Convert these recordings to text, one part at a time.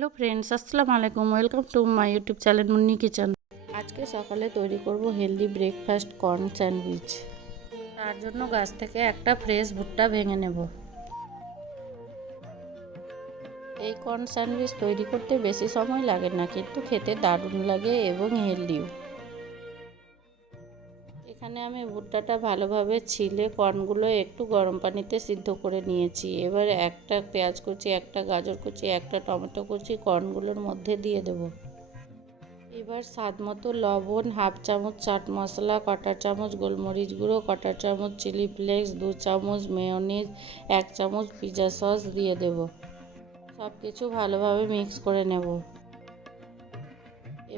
Hello friends, আসসালামু আলাইকুম। Welcome to my YouTube channel Munni kitchen. আজকে সকালে তৈরি করব হেলদি ব্রেকফাস্ট কর্ন স্যান্ডউইচ। তার জন্য গাছ থেকে একটা ফ্রেশ ভুট্টা ভেঙে নেব। এই কর্ন স্যান্ডউইচ তৈরি করতে বেশি সময় লাগে না, কিন্তু খেতে দারুণ লাগে এবং হেলদিও। এখানে আমি ভুট্টাটা ভালোভাবে ছিলে কর্নগুলো একটু গরম পানিতে সিদ্ধ করে নিয়েছি। এবার একটা পেঁয়াজ কুচি, একটা গাজর কুচি, একটা টমেটো কুচি কর্নগুলোর মধ্যে দিয়ে দেব। এবার স্বাদ মতো লবণ, হাফ চামচ চাট মশলা, কটা চামচ গোলমরিচ গুঁড়ো, কটা চামচ চিলি ফ্লেক্স, 2 চামচ মেয়োনিজ, 1 চামচ পিৎজা সস দিয়ে দেব। সব কিছু ভালোভাবে মিক্স করে নেব।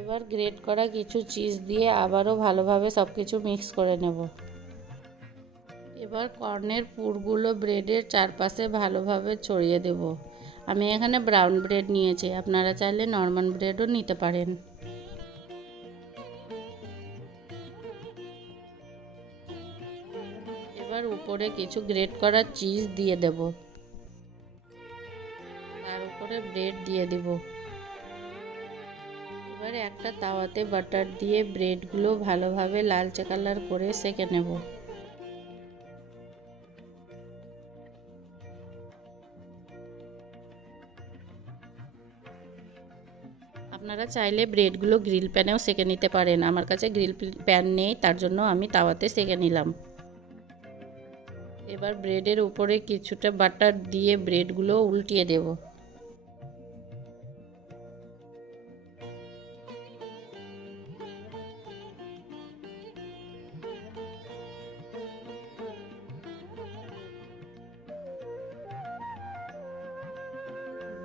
এবার গ্রেট করা কিছু চিজ দিয়ে আবারও ভালোভাবে সব কিছু মিক্স করে নেব। এবার কর্নের পুরগুলো ব্রেডের চারপাশে ভালোভাবে ছড়িয়ে দেব। আমি এখানে ব্রাউন ব্রেড নিয়েছি, আপনারা চাইলে নর্মাল ব্রেডও নিতে পারেন। এবার উপরে কিছু গ্রেট করা চিজ দিয়ে দেব, তার উপরে ব্রেড দিয়ে দেব। এবার একটা তাওয়াতে বাটার দিয়ে ব্রেডগুলো ভালোভাবে লালচে কালার করে সেঁকে নেব। আপনারা চাইলে ব্রেডগুলো গ্রিল প্যানেও সেঁকে নিতে পারেন। আমার কাছে গ্রিল প্যান নেই, তার জন্য আমি তাওয়াতে সেঁকে নিলাম। এবার ব্রেডের উপরে কিছুটা বাটার দিয়ে ব্রেডগুলো উল্টিয়ে দেব।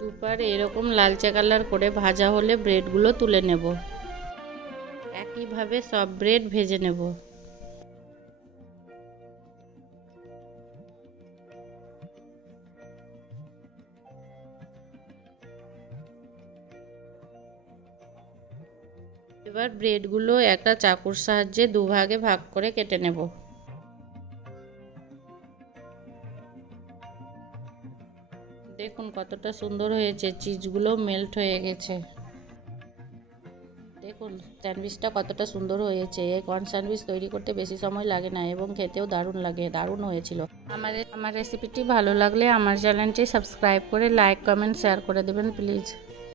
দুপার এরকম লালচে কালার করে ভাজা হলে ব্রেডগুলো তুলে নেব। একইভাবে সব ব্রেড ভেজে নেব। এবার ব্রেডগুলো একটা চাকুর সাহায্যে দুভাগে ভাগ করে কেটে নেব। দেখুন কতটা সুন্দর হয়েছে, চিজগুলো মেল্ট হয়ে গেছে। দেখুন স্যান্ডউইচটা কতটা সুন্দর হয়েছে। এই কর্ন স্যান্ডউইচ তৈরি করতে বেশি সময় লাগে না এবং খেতেও দারুণ লাগে, দারুণ হয়েছিল। আমার রেসিপিটি ভালো লাগলে আমার চ্যানেলটি সাবস্ক্রাইব করে লাইক, কমেন্ট, শেয়ার করে দেবেন প্লিজ।